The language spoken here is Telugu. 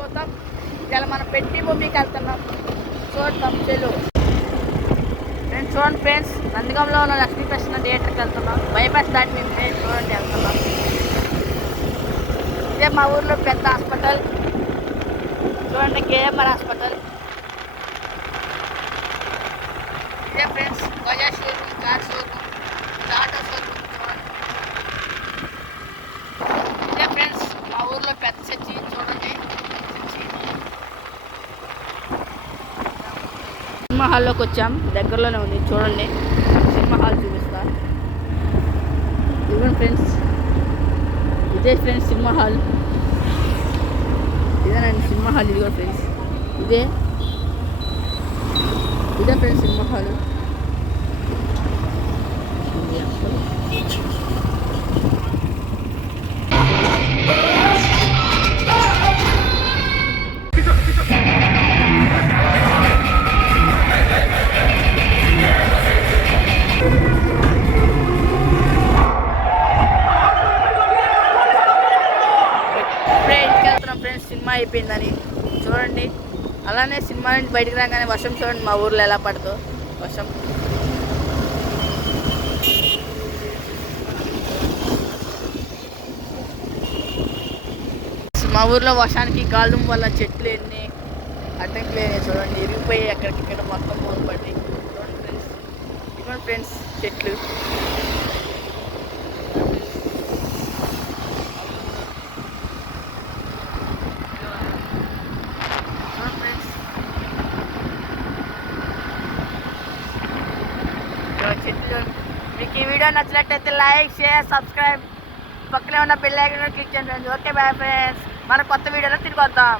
కోసం ఇలా మనం పెట్టి భూమికి వెళ్తున్నాం. చూద్దాం చెలు ఫ్రెండ్స్. చూడండి ఫ్రెండ్స్, నందిగంలో ఉన్న లక్ష్మీకృష్ణ థియేటర్కి వెళ్తున్నాం. బైపాస్ దాటి మేము ఫ్రెండ్స్ చూడండి వెళ్తున్నాం. ఇదే మా ఊర్లో పెద్ద హాస్పిటల్ చూడండి, కేఎంఆర్ హాస్పిటల్. ఇదే friends Bajaj showroom, car showroom, auto showroom చూడండి. ఇదే ఫ్రెండ్స్ మా ఊర్లో పెద్ద చర్చి చూడండి. సినిమా హాల్లోకి వచ్చాం, దగ్గరలోనే ఉంది చూడండి. సినిమా హాల్ చూపిస్తా. ఇవ్వండి ఫ్రెండ్స్, ఇదే ఫ్రెండ్స్ సినిమా హాల్. ఇదేనండి సినిమా హాల్. ఇదిగో ఫ్రెండ్స్, ఇదే friends cinema hall. Friends cinema అయిపోయిందని చూడండి. అలానే సినిమా నుంచి బయటికి రాగానే వర్షం చూడండి మా ఊర్లో ఎలా పడుతుందో వర్షం. మా ఊర్లో వర్షానికి గాలుం వల్ల చెట్లు ఎన్ని అడ్డంకులు లేని చూడండి, ఇరిగిపోయి ఎక్కడికిక్కడ మొత్తం మూలపడి. చూడండి ఫ్రెండ్స్, ఇవ్వండి ఫ్రెండ్స్ చెట్లు. చెట్లు మీకు ఈ వీడియో నచ్చినట్టయితే లైక్, షేర్, సబ్స్క్రైబ్, పక్కనే ఉన్న బెల్ ఐకాన్ క్లిక్ చేయండి. ఓకే బాయ్ ఫ్రెండ్స్, మన కొత్త వీడియోలో తిరిగి వద్దాం.